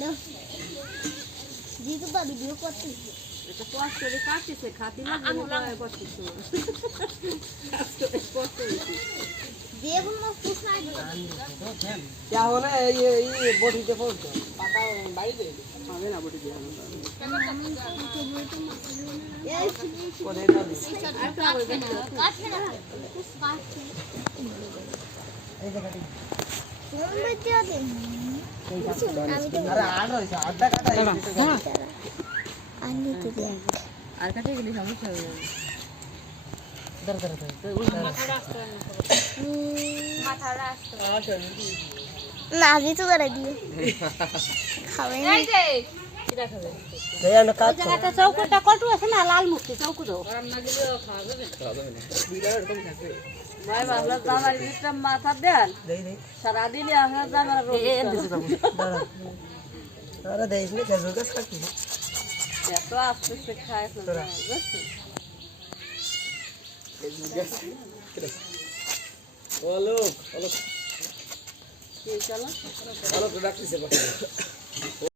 लो जी तो बाबी वीडियो करती है এটা পোস্ট করে কাটতেছে খাতি না করতেছে পোস্ট করেছি देव में कुछ ना क्या हो ना ये बोटी दे फोन तो पता बाई दे হবে না বটি দিয়ে ये को दे दो काट के ना कुछ काट के এই জায়গাটি फोन में दिया दे अरे आड़ रही है आधा काटा आने तो दिया আর কাটে গেলে সমস্যা হবে दर दर दर माथा रास्ता नाजी तो कर दियो खावे नहीं কিরা খাবে गया ना काट জায়গাটা চৌকুটা কটু আছে না লাল মুক্তি চৌকু দাও গরম না গেলে খাওয়া যাবে না বিলা এরকম থাকে ভাই ভাবলা আমার ভিতরে মাথা দেন दे दे সারা দিলে আমরা জামার রোগ अरे दे इसमें कैसे का सकती है এত আস্তে আস্তে খায় তোরা। Halo, halo, কি চলো halo, produk di siapa?